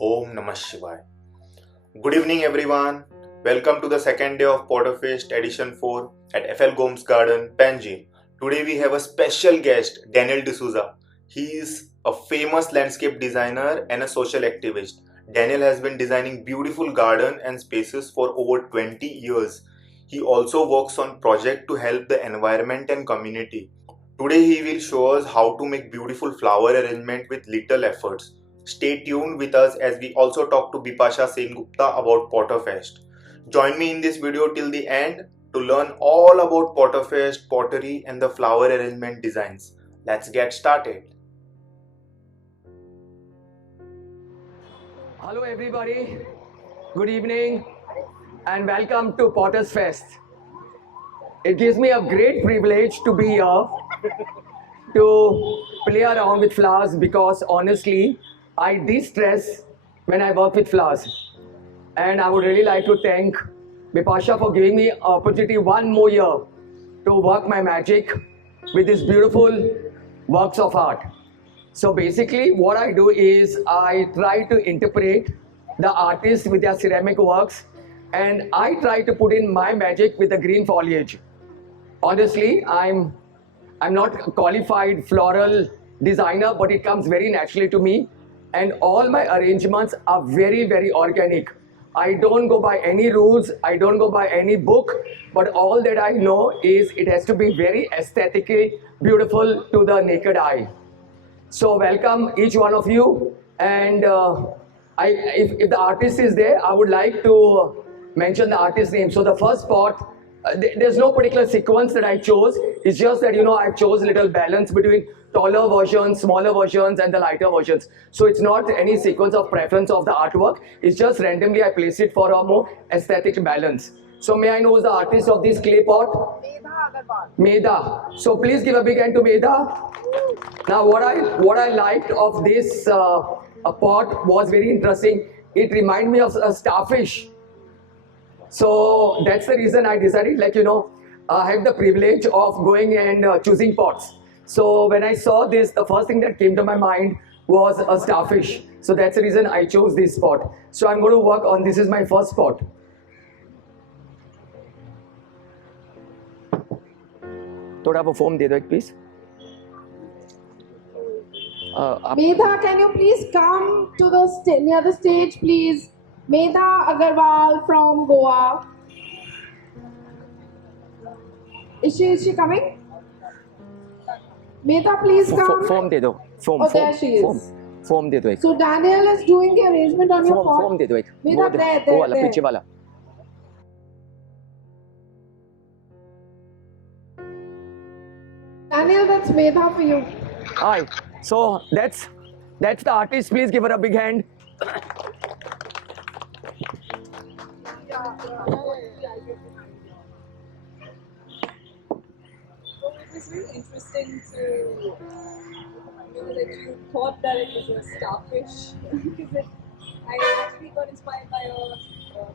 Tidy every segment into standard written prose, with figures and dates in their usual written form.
Om Namah Shivaya. Good evening, everyone. Welcome to the second day of Potterfest Edition 4 at FL Gomes Garden, Panji. Today we have a special guest, Daniel D'Souza. He is a famous landscape designer and a social activist. Daniel has been designing beautiful gardens and spaces for over 20 years. He also works on projects to help the environment and community. Today he will show us how to make beautiful flower arrangement with little efforts. Stay tuned with us as we also talk to Bipasha Sengupta about Potterfest. Join me in this video till the end to learn all about Potterfest, pottery and the flower arrangement designs. Let's get started. Hello everybody, good evening and welcome to Potter's Fest. It gives me a great privilege to be here to play around with flowers because honestly, I de-stress when I work with flowers. And I would really like to thank Bipasha for giving me an opportunity one more year to work my magic with these beautiful works of art. So basically what I do is I try to interpret the artist with their ceramic works and I try to put in my magic with the green foliage. Honestly, I'm not a qualified floral designer, but it comes very naturally to me and all my arrangements are very organic. I don't go by any rules, I don't go by any book, but all that I know is it has to be very aesthetically beautiful to the naked eye. So welcome each one of you, and if the artist is there, I would like to mention the artist name. So the first pot, there's no particular sequence that I chose. It's just that I chose little balance between taller versions, smaller versions, and the lighter versions. So it's not any sequence of preference of the artwork. It's just randomly I place it for a more aesthetic balance. So may I know the artist of this clay pot? Medha. So please give a big hand to Medha. Now what I liked of this pot was very interesting. It reminded me of a starfish. So that's the reason I decided, I have the privilege of going and choosing pots. So when I saw this, the first thing that came to my mind was a starfish. So that's the reason I chose this pot. So I'm going to work on, this is my first pot. थोड़ा वो foam दे दो एक please. Medha, can you please come to the near the stage, please? Medha Agarwal from Goa. Is she coming? Medha, please come. Foam दे दो. Foam Oh, there she is. Foam दे दो एक. So Daniel is doing the arrangement on your pot. Foam दे दो एक. Medha, there, वो वाला there. पीछे वाला. Daniel, that's Medha for you. Hi. So that's the artist. Please give her a big hand. So it was very interesting to know that you thought that it was a starfish because I actually got inspired by a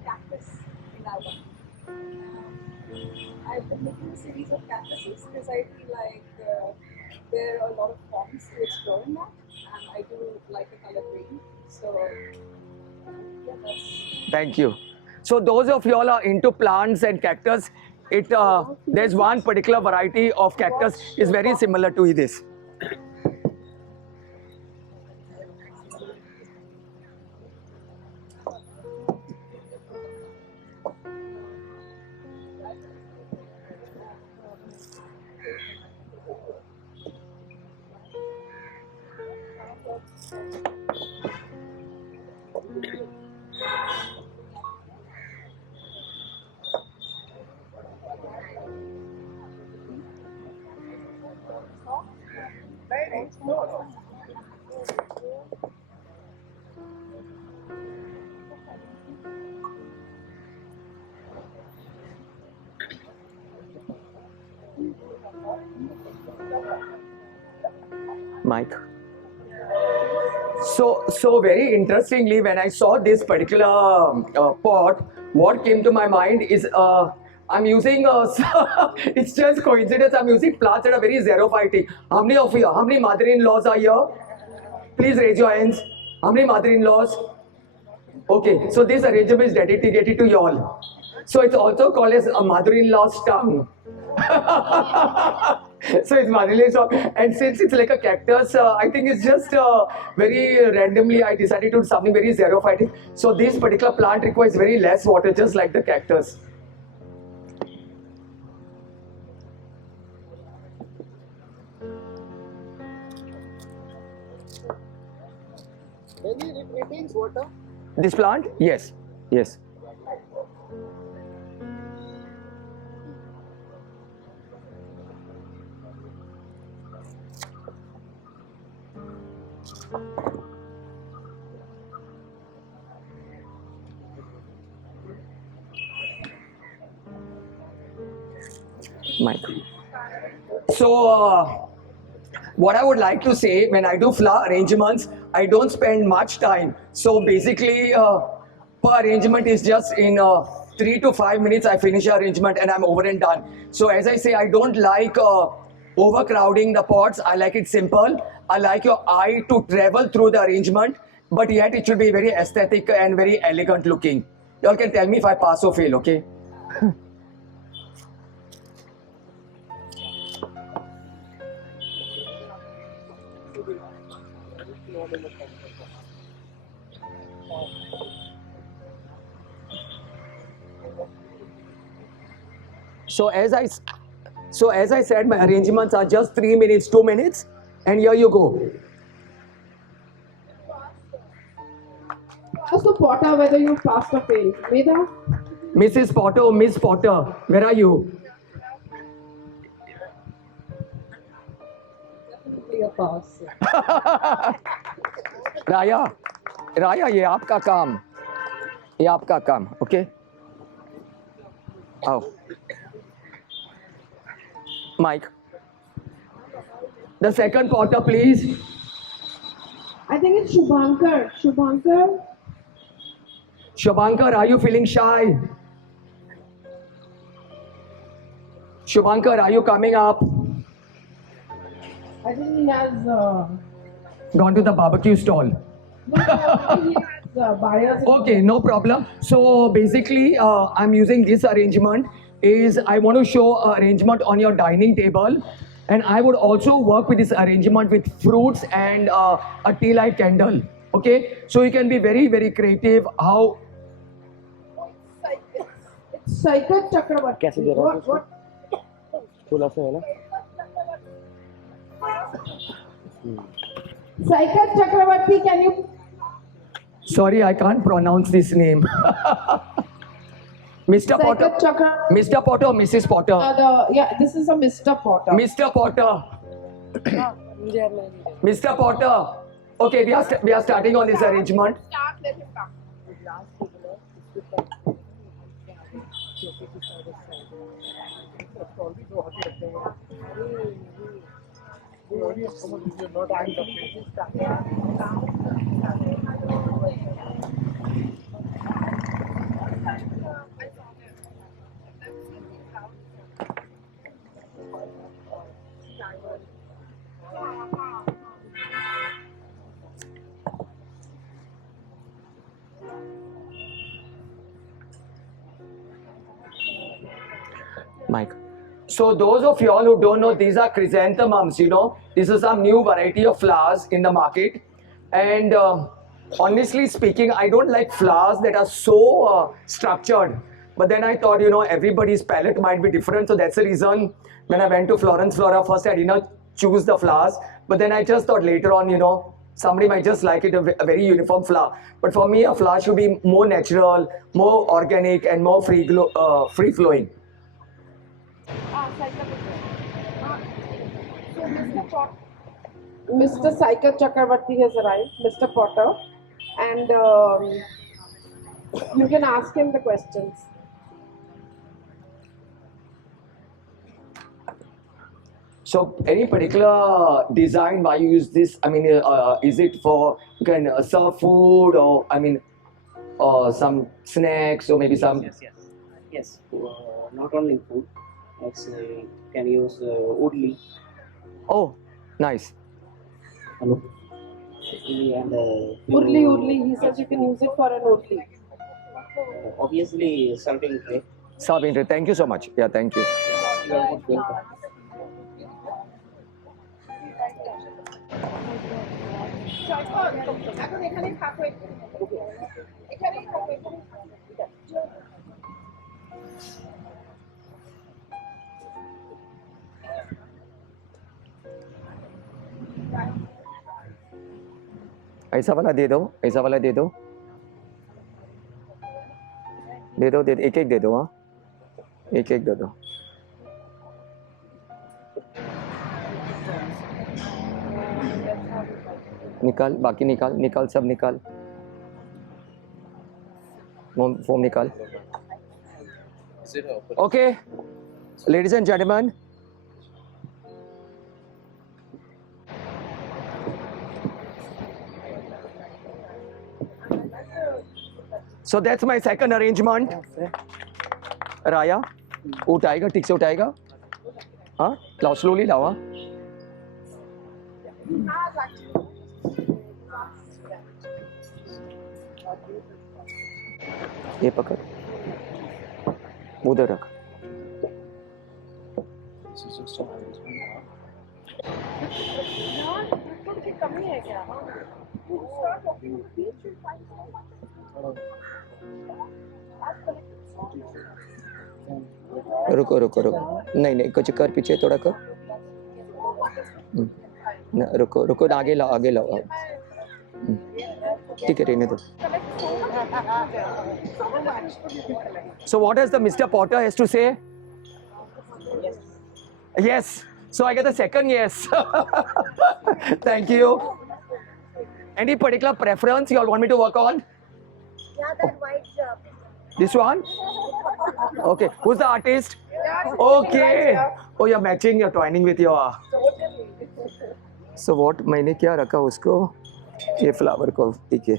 cactus in that one. I've been looking at a series of cactuses because I feel like there are a lot of forms to explore in that, and I do like the color green. So yeah, that's. Thank you. So those of you all are into plants and cactus, there's one particular variety of cactus is very similar to this. Mike. So very interestingly, when I saw this particular pot, what came to my mind is I'm using it's just coincidence. I'm using plants that are very xerophytic. How many mother-in-laws are here? Please raise your hands. How many mother-in-laws? Okay, so this arrangement is dedicated to you all. So it's also called as a mother-in-law's tongue. So it's mother-in-law's tongue, and since it's like a cactus, I think it's just very randomly I decided to do something very xerophytic. So this particular plant requires very less water, just like the cactus. Retains water. This plant? Yes. Yes. Mike. So, what I would like to say, when I do flower arrangements, I don't spend much time. So basically, per arrangement is just in 3 to 5 minutes I finish the arrangement and I'm over and done. So as I say, I don't like overcrowding the pots. I like it simple. I like your eye to travel through the arrangement, but yet it should be very aesthetic and very elegant looking. You all can tell me if I pass or fail, okay? So as I said, my arrangements are just 3 minutes, 2 minutes, and here you go. Ask the Potter whether you passed or failed. Medha? Mrs. Potter or Miss Potter, where are you? Definitely a pass. राया ये आपका काम okay? आओ Mike, the second Potter please. I think it's Shubhankar. Shubhankar, are you feeling shy? Shubhankar, are you coming up? I think he has. Gone to the barbecue stall. He has buyers. Okay, no problem. So basically, I'm using this arrangement. I want to show arrangement on your dining table, and I would also work with this arrangement with fruits and a tea light candle. Okay, so you can be very, very creative. How? It's Saikat Chakravarti. कैसे दे रहा है What? फूला से है ना Saikat Chakravarti, can you? Sorry, I can't pronounce this name. Mr. Potter. Saikat Chakra. Mr. Potter or Mrs. Potter? This is a Mr. Potter. Mr. Potter. Mr. Potter. Okay, we are starting on this arrangement. Start, let him come. Mike. So those of y'all who don't know, these are chrysanthemums, you know. This is some new variety of flowers in the market. And honestly speaking, I don't like flowers that are so structured. But then I thought, you know, everybody's palette might be different. So that's the reason when I went to Florence Flora, first I did not choose the flowers. But then I just thought later on, you know, somebody might just like it, a very uniform flower. But for me, a flower should be more natural, more organic, and more free-flowing. So Mr. Saikat Chakravarti has arrived, Mr. Potter, and you can ask him the questions. So any particular design why you use this? I mean, is it for you can serve food or I mean, some snacks or maybe some? Yes. Not only food. It's can use wood leaf. Oh, nice. Hello. And Urli. He says you can use it for an urli. obviously serving tray. Serving tray. Thank you so much. Yeah, thank you. You are most welcome. এখন এখানে থাকো একটু। এখানেই থাকো এখানে। ऐसा वाला दे दो, ऐसा वाला दे दो, दे दो, एक एक दे दो, हाँ, एक एक दे दो। निकाल, बाकी निकाल, निकाल, सब निकाल, फोम निकाल। Okay, ladies and gentlemen, so that's my second arrangement. Raya, उठाएगा, ठीक से उठाएगा, हाँ, लाओ, slowly लाओ, हाँ। ये पकड़, उधर रख। रुको रुको रुको, नहीं नहीं, कुछ कर, पीछे थोड़ा कर, रुको रुको, आगे लाओ, आगे लाओ, ठीक है, रहने दो। So what does the Mr. Potter has to say? Yes. So I get the second yes. Thank you. Any particular preference you all want me to work on? Yeah, that white job. This one? Okay. Who's the artist? Okay. Oh, you're matching, you're twining with your... So what? मैंने क्या रखा उसको? ये flower को, ठीक है।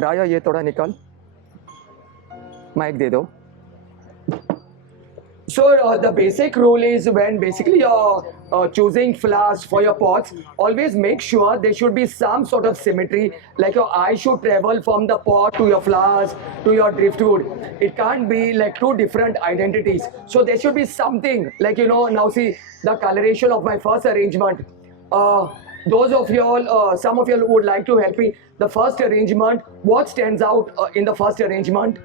राया, ये थोड़ा निकाल, माइक दे दो। So the basic rule is when basically you're choosing flowers for your pots, always make sure there should be some sort of symmetry, like your eye should travel from the pot to your flowers to your driftwood. It can't be like two different identities. So there should be something like, you know, now see the coloration of my first arrangement. Those of you all, some of you all would like to help me. The first arrangement, what stands out in the first arrangement?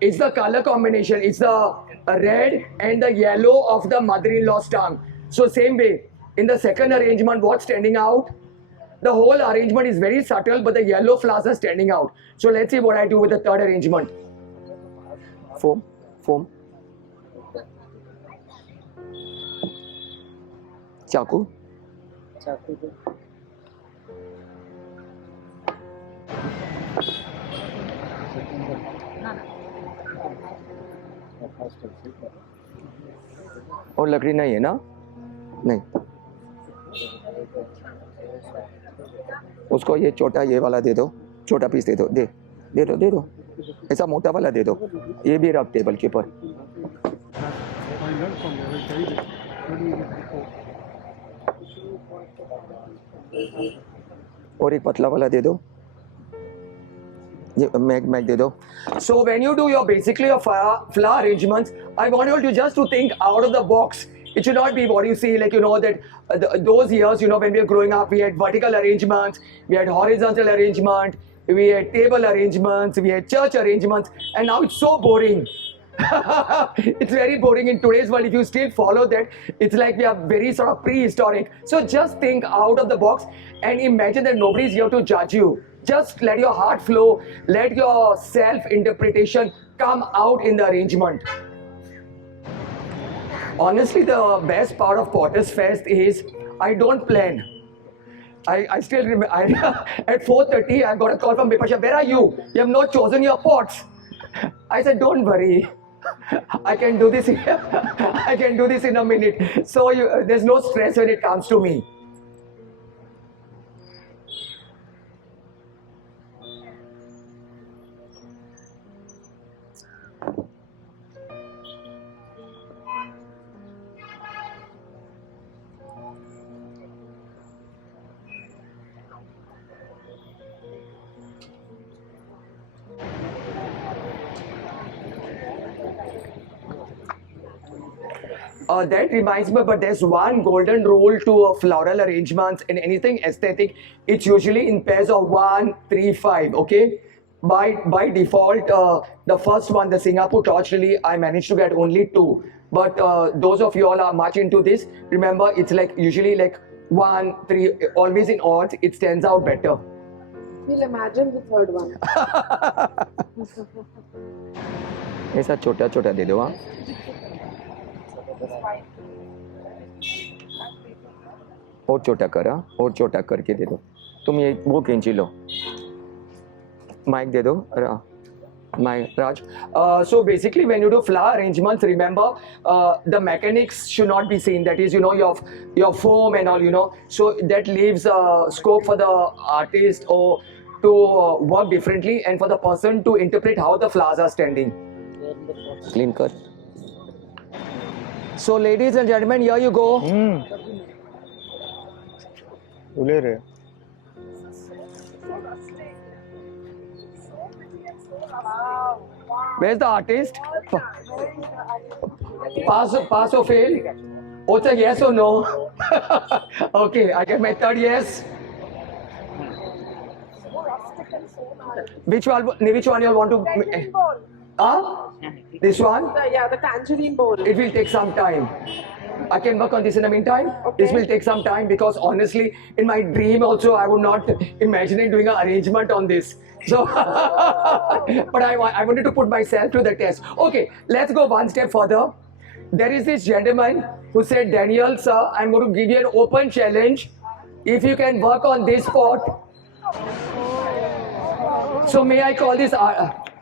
It's the color combination. It's the red and the yellow of the mother-in-law's tongue. So same way, in the second arrangement, what's standing out? The whole arrangement is very subtle, but the yellow flowers are standing out. So let's see what I do with the third arrangement. Foam, foam. Chaku. और लकड़ी नहीं है ना? नहीं, उसको ये छोटा, ये वाला दे दो, छोटा पीस दे दो, दे दो, ऐसा मोटा वाला दे दो, ये भी रख टेबल के ऊपर। और एक पतला वाला दे दो, ये मैग दे दो। So when you do your basically your flower arrangements, I want you all to just to think out of the box. It should not be what you see, like, you know, that those years, you know, when we were growing up, we had vertical arrangements, we had horizontal arrangement, we had table arrangements, we had church arrangements, and now it's so boring. It's very boring in today's world. If you still follow that, it's like we are very sort of prehistoric. So just think out of the box and imagine that nobody's here to judge you. Just let your heart flow, let your self-interpretation come out in the arrangement. Honestly, the best part of Potter's Fest is I don't plan. I still remember, at 4:30, I got a call from Bipasha, where are you? You have not chosen your pots. I said, don't worry. I can do this. I can do this in a minute. So there's no stress when it comes to me. That reminds me, but there's one golden rule to floral arrangements in anything aesthetic. It's usually in pairs of 1, 3, 5. Okay. By default, the first one, the Singapore torch lily, I managed to get only 2. But those of you all are much into this. Remember, it's like usually like 1, 3, always in odds. It stands out better. We'll imagine the third one. ऐसा छोटा छोटा दे दो हाँ. और छोटा कर हाँ, और छोटा करके दे दो. तुम ये वो कैंची लो. माइक दे दो. Raj. So basically, when you do flower arrangements, remember the mechanics should not be seen. That is, your foam and all, So that leaves scope for the artist or to work differently, and for the person to interpret how the flowers are standing. Clean cut. So, ladies and gentlemen, here you go. Where's the artist? Pass or fail? Oh, it's a yes or no? Okay, I get my third yes. Which one you want to? This one? The tangerine bowl. It will take some time. I can work on this in the meantime. Okay. This will take some time because honestly, in my dream also, I would not imagine doing an arrangement on this. So, but I wanted to put myself to the test. Okay, let's go one step further. There is this gentleman who said, Daniel, sir, I'm going to give you an open challenge. If you can work on this spot. So may I call this,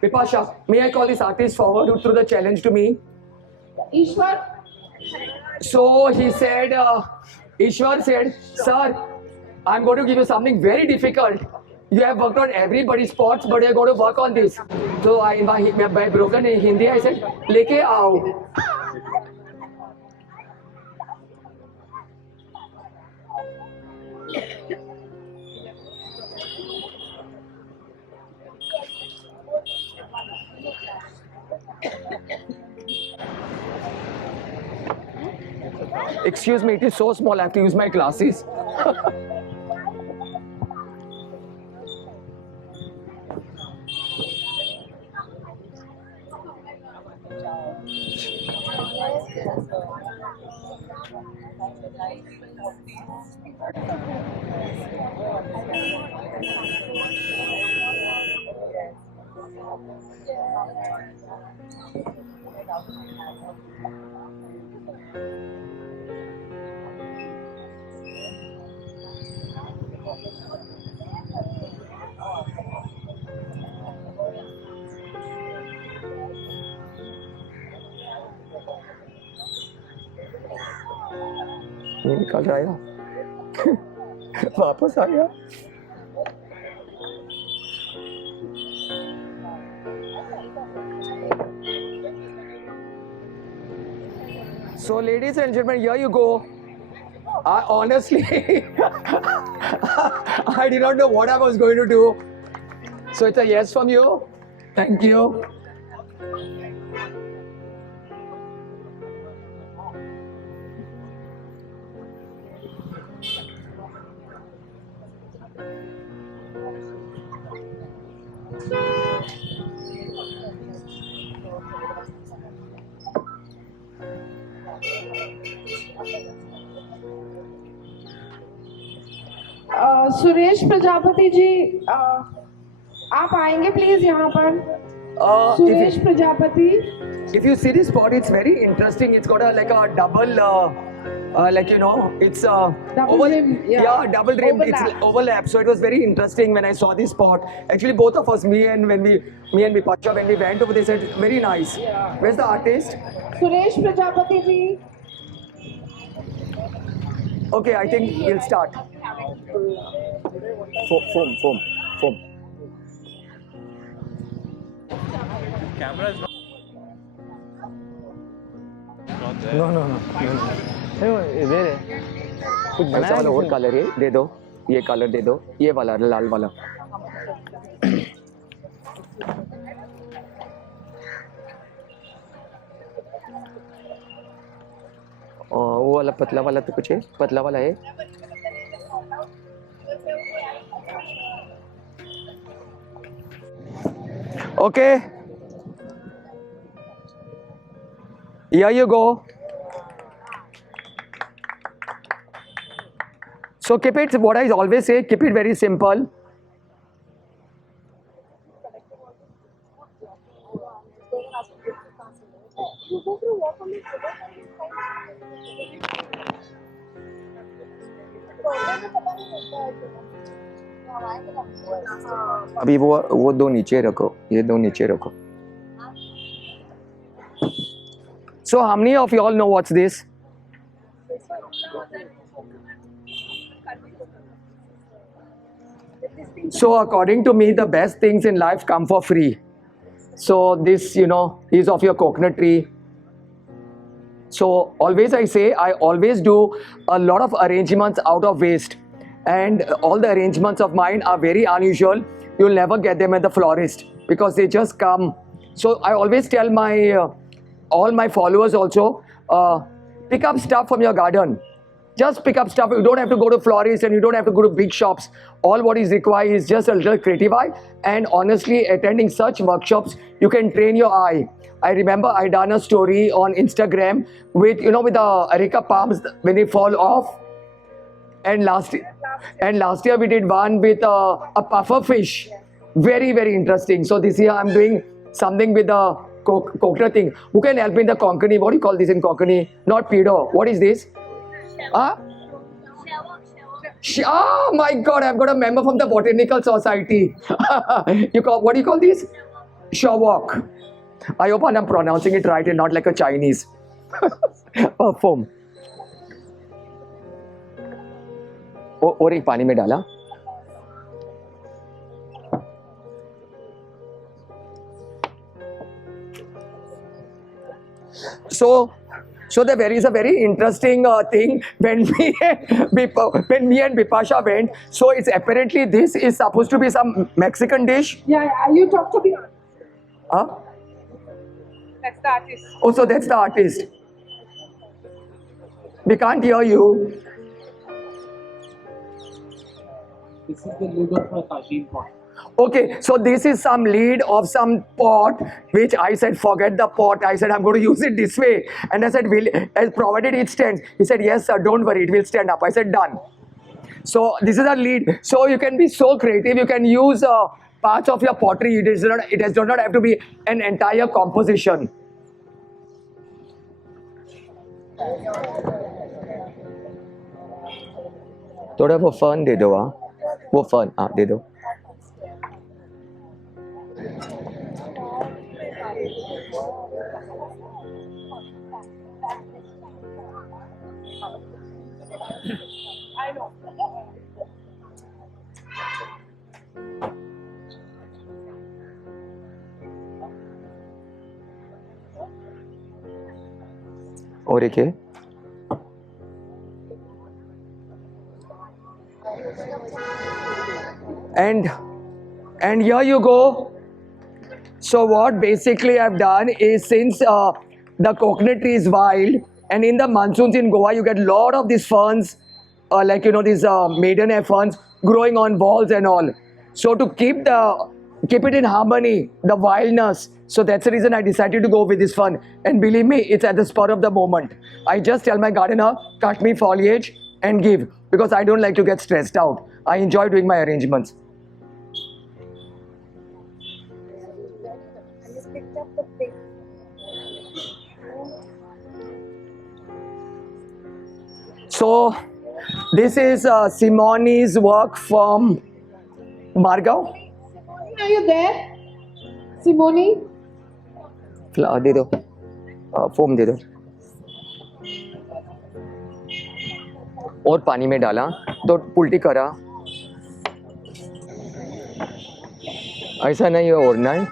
Vipasha, may I call this artist forward who threw the challenge to me? Ishwar? So he said, Ishwar said, sir, I'm going to give you something very difficult. You have worked on everybody's spots, but you're going to work on this. So by broken Hindi, I said, leke aao. Excuse me, it is so small, I have to use my glasses. ये निकल रहा है वापस आ गया. So ladies and gentlemen, here you go. I honestly I did not know what I was going to do. So it's a yes from you. Thank you. Suresh Prajapati ji आप आएंगे please यहाँ पर. Suresh Prajapati. If you see this spot, it's very interesting. It's got like a double, it's Double rim, yeah. double rim. Overlap. It's overlap. So it was very interesting when I saw this spot. Actually, both of us, me and Vipasha, when we went over, they said very nice. Yeah. Where's the artist? Suresh Prajapati ji. Okay, I think we'll start. Foam. Camera is not there. No. इधर है. कुछ ऐसा वाला और colour है, दे दो. ये colour दे दो. ये वाला लाल वाला. वो वाला पतला वाला तो कुछ है, पतला वाला है. Okay. Here you go. So keep it, what I always say, keep it very simple. अभी वो दो नीचे रखो, ये दो नीचे रखो. So how many of you all know what's this? So according to me, the best things in life come for free. So this, you know, is of your coconut tree. So always I say, I always do a lot of arrangements out of waste. And all the arrangements of mine are very unusual. You'll never get them at the florist because they just come. So I always tell my all my followers also, pick up stuff from your garden. Just pick up stuff. You don't have to go to florists and you don't have to go to big shops. All what is required is just a little creative eye. And honestly, attending such workshops, you can train your eye. I remember I done a story on Instagram with, you know, with the areca palms when they fall off. And last year we did one with a puffer fish. Very, very interesting. So this year I'm doing something with the coconut thing. Who can help me in the Konkani? What do you call this in Konkani? Not pedo. What is this? Huh? Oh my God! I've got a member from the Botanical Society. What do you call this? Shawak. I hope I'm pronouncing it right and not like a Chinese. Foam. और एक पानी में डाला. So there is a very interesting thing when me and Bipasha went. So it's apparently this is supposed to be some Mexican dish. Yeah, you talk to me. Huh? That's the artist. Oh, so that's the artist. We can't hear you. This is the lid of a tagine pot. Okay, so this is some lid of some pot, which I said, forget the pot. I said, I'm going to use it this way. And I said, provided it stands. He said, yes, sir, don't worry, it will stand up. I said, done. So this is a lid. So you can be so creative. You can use parts of your pottery. It does not have to be an entire composition. थोड़ा वो fern दे दो. वो fern दे दो. I know. और एक है. And here you go. So what basically I've done is, since the coconut tree is wild, and in the monsoons in Goa you get a lot of these ferns, like, you know, these maidenhair ferns growing on walls and all. So to keep it in harmony, the wildness. So that's the reason I decided to go with this fern. And believe me, it's at the spur of the moment. I just tell my gardener, cut me foliage and give, because I don't like to get stressed out. I enjoy doing my arrangements. I just picked up the big. So this is Simone's work from Margao. Are you there? Simone? दे दो, foam दे दो. और पानी में डाला तो उल्टी करा. ऐसा नहीं ओढ़ना है.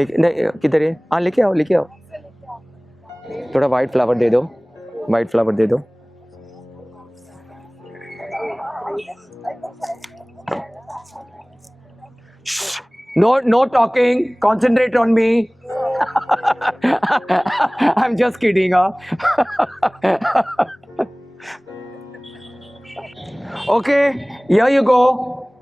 एक नहीं, किधर है? हाँ, लेके आओ. थोड़ा वाइट फ्लावर दे दो. No talking. Concentrate on me. I'm just kidding, huh? Okay, here you go.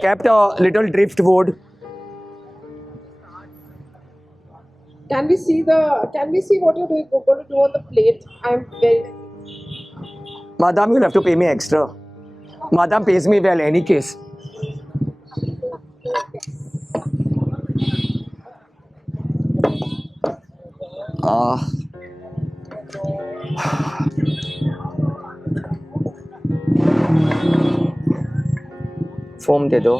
Kept a little driftwood. Can we see what you're going to do on the plate? I'm very. Madam, you'll have to pay me extra. Madam pays me well, any case. Foam दे दो.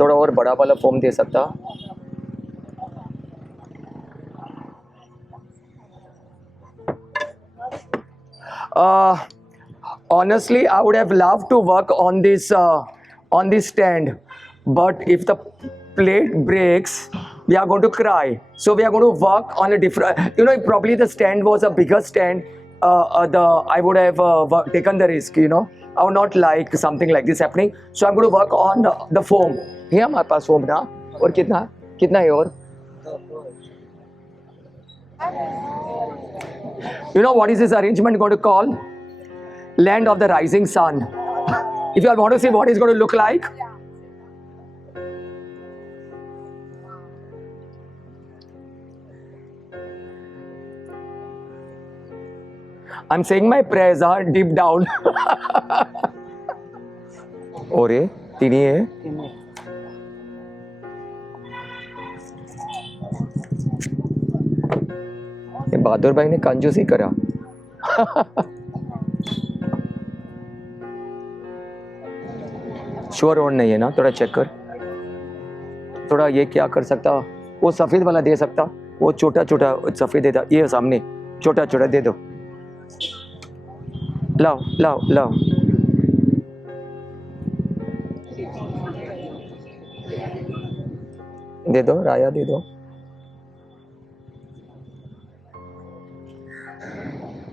थोड़ा और बड़ा वाला foam दे सकता. Honestly, I would have loved to work on this stand, but if the plate breaks, we are going to cry. So we are going to work on a different. You know, if probably the stand was a bigger stand. I would have taken the risk. You know, I would not like something like this happening. So I'm going to work on the foam. Here, हमारे पास foam ना. और कितना है और? You know what is this arrangement going to call? Land of the Rising Sun. If you all want to see what it's going to look like. I'm saying my prayers are deep down. Ore, tini hai. ये बहादुर भाई ने कंजूसी करा. Sure और नहीं है ना, थोड़ा चेक कर. थोड़ा ये क्या कर सकता, वो सफेद वाला दे सकता, वो छोटा छोटा सफेद देता, ये सामने छोटा छोटा दे दो. लाओ लाओ लाओ. दे दो राया, दे दो.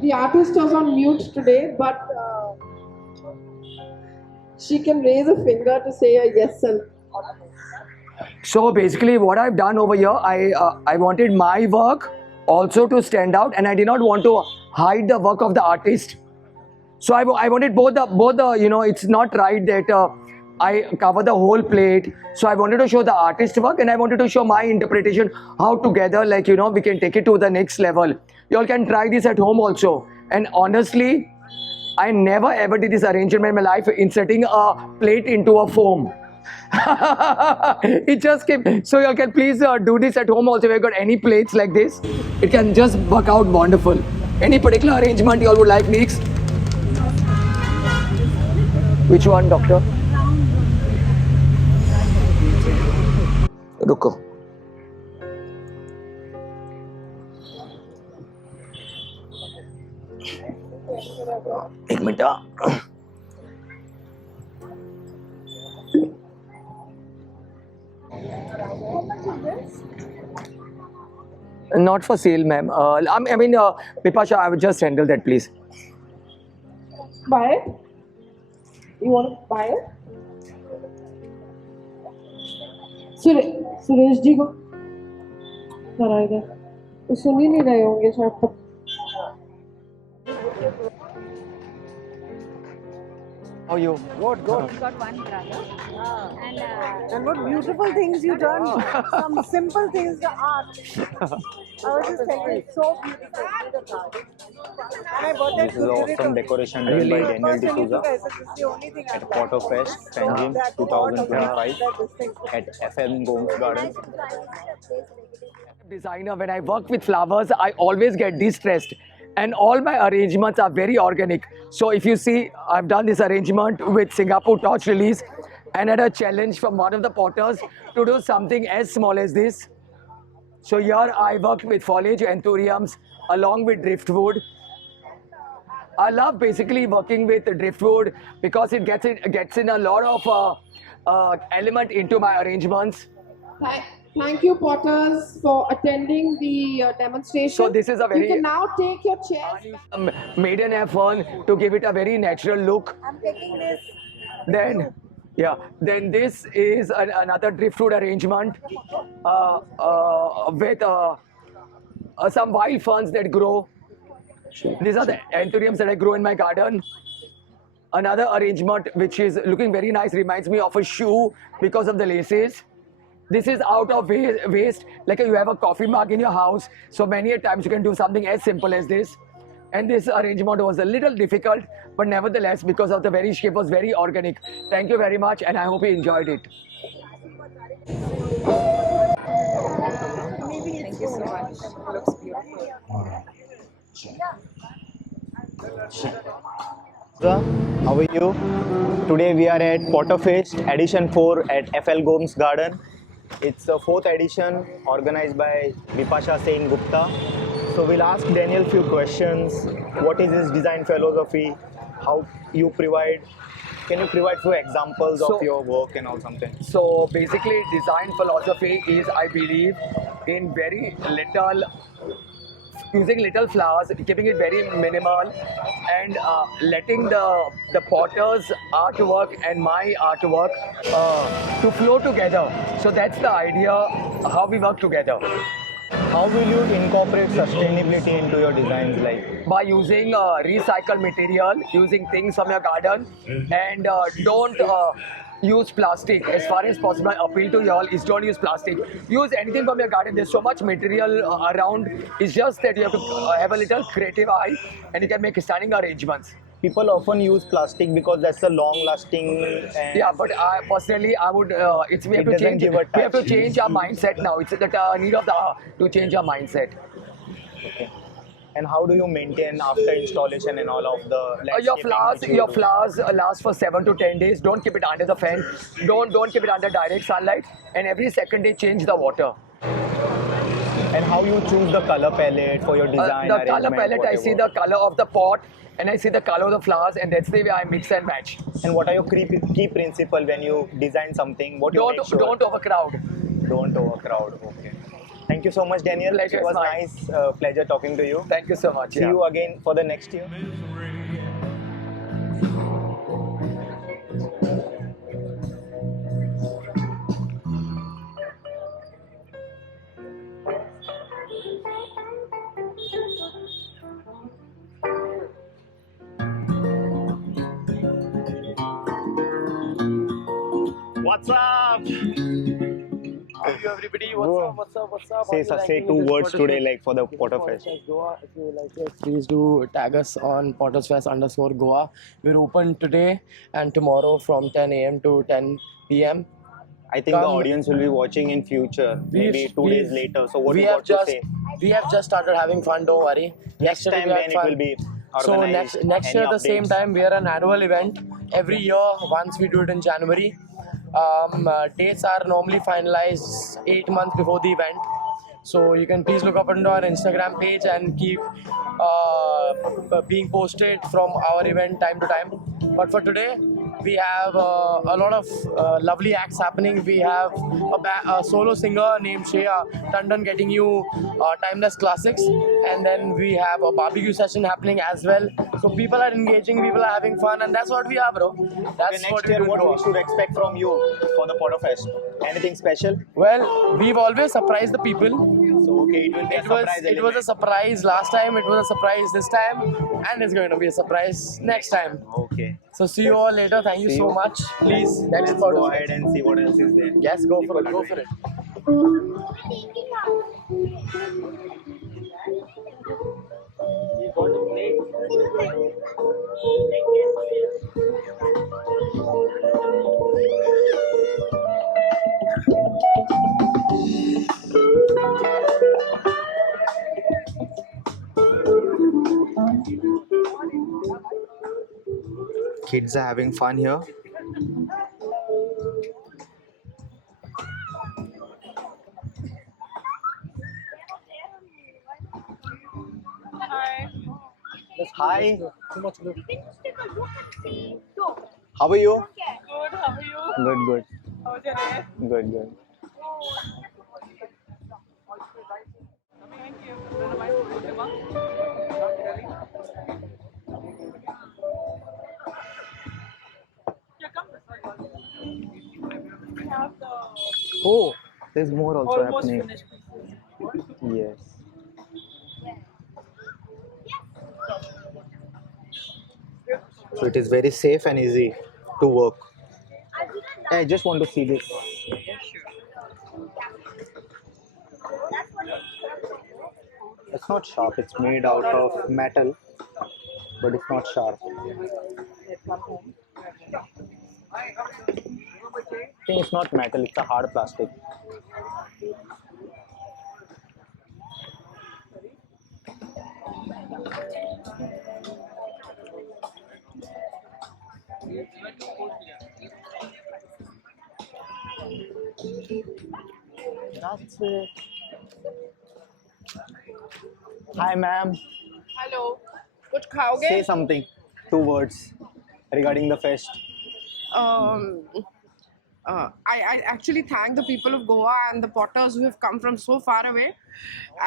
The artist was on mute today, but she can raise a finger to say a yes and. So basically what I've done over here, I wanted my work also to stand out, and I did not want to hide the work of the artist. So I wanted both the you know, it's not right that I cover the whole plate. So I wanted to show the artist work, and I wanted to show my interpretation, how together, like, you know, we can take it to the next level. You all can try this at home also. And honestly, I never ever did this arrangement in my life, inserting a plate into a foam. It just came. So you all can please do this at home also. If you've got any plates like this, it can just work out wonderful. Any particular arrangement you all would like next? Which one, doctor? रुको. एक minute. Not for sale, ma'am. I mean, Bipasha, I would just handle that, please. Buy it? You want to buy it? Suresh ji को जरा इधर, तो सुन ही नहीं रहे होंगे शायद तक. How are you? Good. Got one brother. And what beautiful things you done. Some simple things, the art. I was just telling you, so beautiful. And I bought that This is awesome decoration done by Daniel D'Souza This is the only thing at Port of Fest, Panjim 2025 at FM Gomes Garden. Designer, when I work with flowers, I always get distressed, and all my arrangements are very organic. So if you see, I've done this arrangement with Singapore Torch Lilies, and had a challenge from one of the potters to do something as small as this. So here I worked with foliage anthuriums along with driftwood. I love basically working with driftwood because it gets in a lot of element into my arrangements. Thank you, potters, for attending the demonstration. So this is a very- You can now take your chairs. Maiden hair fern to give it a very natural look. I'm taking this Then this is another driftwood arrangement with some wild ferns that grow. These are the anthuriums that I grow in my garden. Another arrangement which is looking very nice, reminds me of a shoe because of the laces. This is out of waste, like you have a coffee mug in your house, so many a times you can do something as simple as this. And this arrangement was a little difficult, but nevertheless, because of the very shape, was very organic. Thank you very much, and I hope you enjoyed it. Thank you so much. It looks beautiful. How are you? Today we are at Potterfest Edition 4 at FL Gomes Garden. It's the 4th edition organized by Vipasha Sen Gupta. So we'll ask Daniel few questions. What is his design philosophy? How you provide? Can you provide few examples of your work and all something? So basically, design philosophy is, I believe, in very little, using little flowers, keeping it very minimal, and letting the potter's artwork and my artwork to flow together. So that's the idea, how we work together. How will you incorporate sustainability into your designs? Like By using recycled material, using things from your garden, and don't use plastic. As far as possible, my appeal to you all is don't use plastic. Use anything from your garden. There's so much material around. It's just that you have to have a little creative eye, and you can make stunning arrangements. people often use plastic because that's a long-lasting. And Yeah, but I personally, I would. It's we have It to doesn't change. give a We have to touch. change our mindset now. It's the need of the to change our mindset. And how do you maintain after installation and all of the Your landscaping flowers, which you your do? flowers last for 7 to 10 days. Don't keep it under the fan. Don't keep it under direct sunlight. And every second day, change the water. And how you choose the color palette for your design? The color arrangement, palette, I see whatever. the color of the pot, and I see the color of the flowers, and that's the way I mix and match. And what are your key principle when you design something? What you make sure? Don't overcrowd. Don't overcrowd. Okay. Thank you so much, Daniel. Pleasure It was is mine. nice, pleasure talking to you. Thank you so much. See you again for the next year. What's up? How are you, everybody? What's up? Say two words today, like for the Potterfest. Goa. If you like it, please do tag us on PottersFest_Goa. We're open today and tomorrow from 10 a.m. to 10 p.m. I think the Come. audience will be watching in future, maybe 2 days later. So what we you have got to say? We have just started having fun. Don't worry. Next Yesterday time we had when it fun. will be So organized? next Any year the same updates? time we are an annual event every year. Once we do it in January. Dates are normally finalized 8 months before the event. So you can please look up onto our Instagram page and keep being posted from our event time to time. But for today, we have a lot of lovely acts happening. We have a solo singer named Shreya Tandon getting you timeless classics, and then we have a barbecue session happening as well. So people are engaging, people are having fun, and that's what we are, bro. That's Okay, what next we year, do in what Goa. we should expect from you for the Potterfest? Anything special? Well, we've always surprised the people. So okay, it will be a surprise It was a element. surprise last time, it was a surprise this time, and it's going to be a surprise next time. Okay. So see you all later. Thank you See so you. much. Please, next Let's photo. go ahead and see what else is there. Yes, go for it. People Go are for it. Kids are having fun here. Hi. How are you? Good, how are you? Good. How's your day? Good. Thank you. Yeah, come. Oh, there's more also Almost happening. finished. Yes. So it is very safe and easy to work. I just want to see this. It's not sharp, it's made out of metal, but it's not sharp. I think it's not metal, it's a hard plastic. That's it. Hi, ma'am. Hello. कुछ खाओगे? Say something. 2 words regarding the fest. I actually thank the people of Goa and the potters who have come from so far away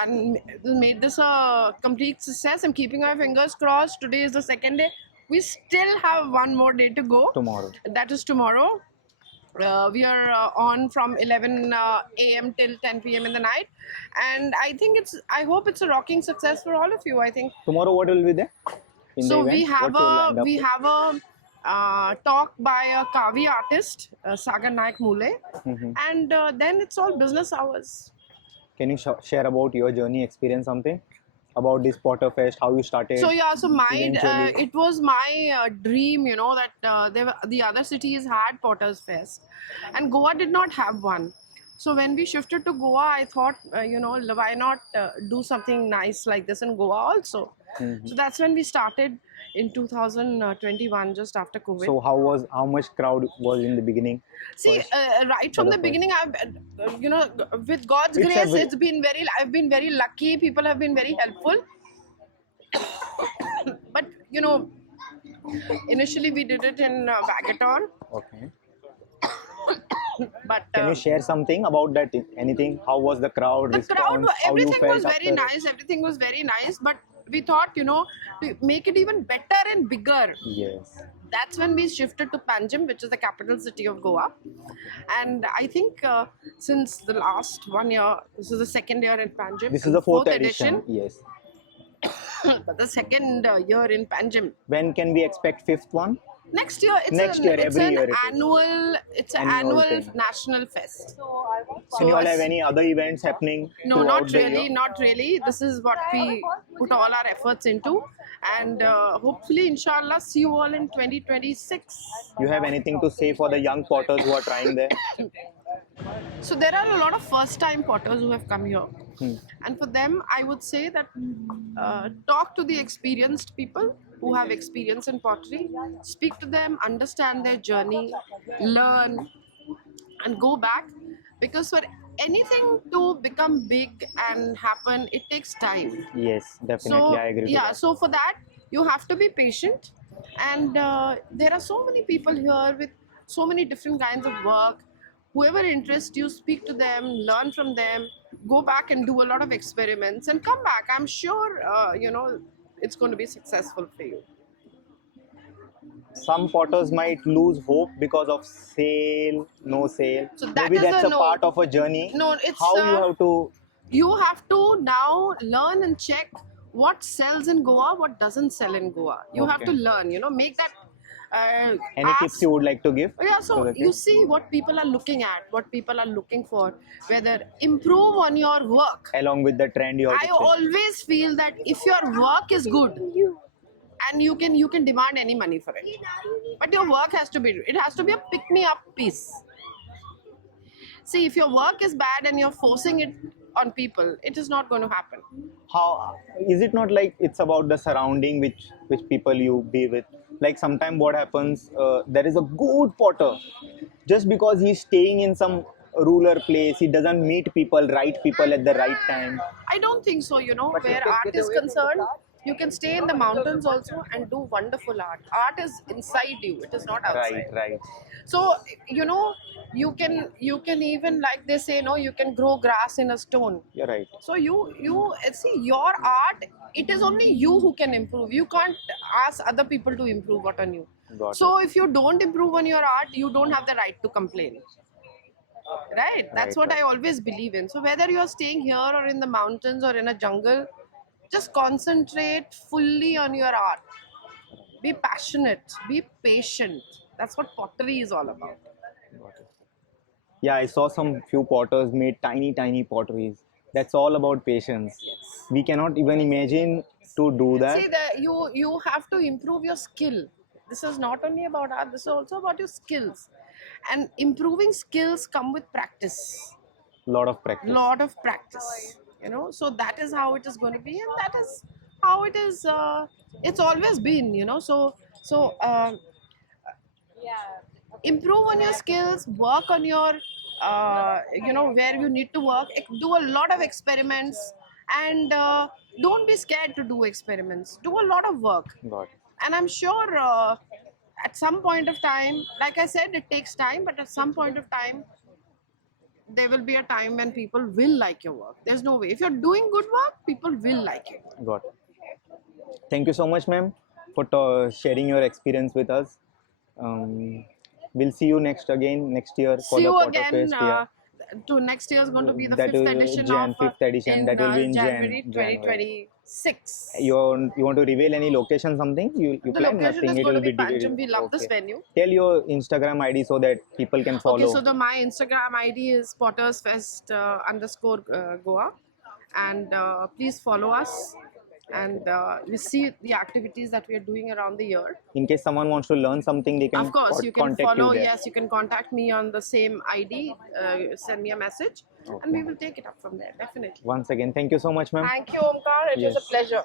and made this a complete success. I'm keeping my fingers crossed. Today is the second day. We still have one more day to go. Tomorrow. That is tomorrow. We are on from 11 a.m. till 10 p.m. in the night, and I hope it's a rocking success for all of you. I think Tomorrow, what will be there? In so. the We event? have What you lined up we with? have a talk by a Kavi artist, Sagar Naik Mule, and then it's all business hours. Can you share about your journey, experience something about this Potter Fest, how you started? So yeah, so eventually? it was my dream, that the other cities had Potter's Fest, and Goa did not have one. So when we shifted to Goa, I thought, why not do something nice like this in Goa also? So that's when we started in 2021, just after COVID. So how much crowd was in the beginning? See, first right from for the the beginning, with God's It's grace, every- I've been very lucky. People have been very helpful. But initially we did it in Vagaton, Okay. but Can you share something about that? Anything? How was the crowd the response? crowd, How you everything felt was very after? nice. Everything was very nice, but we thought, to make it even better and bigger. Yes. That's when we shifted to Panjim, which is the capital city of Goa. And I think since the last 1 year, this is the second year in Panjim. This is the fourth edition. Yes. But the second year in Panjim. When can we expect fifth one? Next year, it's Next year, it's every an year it is. annual, it's an Annual annual thing. national fest. Can you all as- have any other events happening? No, throughout not the really, year? not really. This is what we put all our efforts into, and hopefully, inshallah, see you all in 2026. You have anything to say for the young potters who are trying there? So there are a lot of first-time potters who have come here, and for them, I would say that talk to the experienced people who have experience in pottery. Speak to them, understand their journey, learn, and go back. Because for anything to become big and happen, it takes time. Yes, definitely. So I agree. yeah, To so for that you have to be patient, and there are so many people here with so many different kinds of work. Whoever interests you, speak to them, learn from them, go back and do a lot of experiments and come back. I'm sure it's going to be successful for you. that. Some potters might lose hope because of sale, no sale. So that Maybe is that's a a no. part of a journey. No, it's how you have to. You have to now learn and check what sells in Goa, what doesn't sell in Goa. You have Okay. to learn, make that Any tips you would like to give? Yeah, so to the you kids? see what people are looking at, what people are looking for, whether improve on your work. Along with the trend you have I to check. always feel that if your work is good and you can demand any money for it, but your work has to be, it has to be a pick me up piece. See, if your work is bad and you're forcing it on people, it is not going to happen. How is it not like it's about the surrounding which people you be with? Like sometimes what happens, there is a good potter, just because he's staying in some rural place, he doesn't meet right people at the right time. I don't think so, where art is concerned, you can stay in the mountains also and do wonderful art. Art is inside you, it is not outside. Right. So, you can even, like they say, you can grow grass in a stone. You're right. So you see, your art, it is only you who can improve. You can't ask other people to improve on you. Got So if you don't improve on your art, you don't have the right to complain. Right? That's Right, what I always believe in. So whether you're staying here or in the mountains or in a jungle, just concentrate fully on your art. Be passionate, be patient. That's what pottery is all about. Yeah, I saw some few potters made tiny potteries. That's all about patience. Yes. We cannot even imagine to do that. See that you have to improve your skill. This is not only about art, this is also about your skills. And improving skills come with practice. Lot of practice. Lot of practice, you know, so that is how it is going to be, and that is how it is, it's always been, you know. Improve on your skills, work on your you know, where you need to work, do a lot of experiments, and don't be scared to do experiments, do a lot of work. Got it. And I'm sure at some point of time, like I said, it takes time, but at some point of time there will be a time when people will like your work. There's no way. If you're doing good work, people will like it. Got it. Thank you so much, ma'am, for sharing your experience with us. We'll see you next year for See the you Potter again. Fest. Yeah. To next year is going to be the That fifth will edition Jan, of fifth edition. That will be in January January. 2026. You want to reveal any location, something? You The plan location nothing. is It going to will be be Pancham. We love this Okay. venue. Tell your Instagram ID so that people can follow. Okay, so my Instagram ID is pottersfest _ Goa, and please follow us, and you see the activities that we are doing around the year. In case someone wants to learn something, they can Of course, you can contact follow. you there. Yes, you can contact me on the same ID. Send me a message, and we will take it up from there. Definitely. Once again, thank you so much, ma'am. Thank you, Omkar. It was Yes. a pleasure.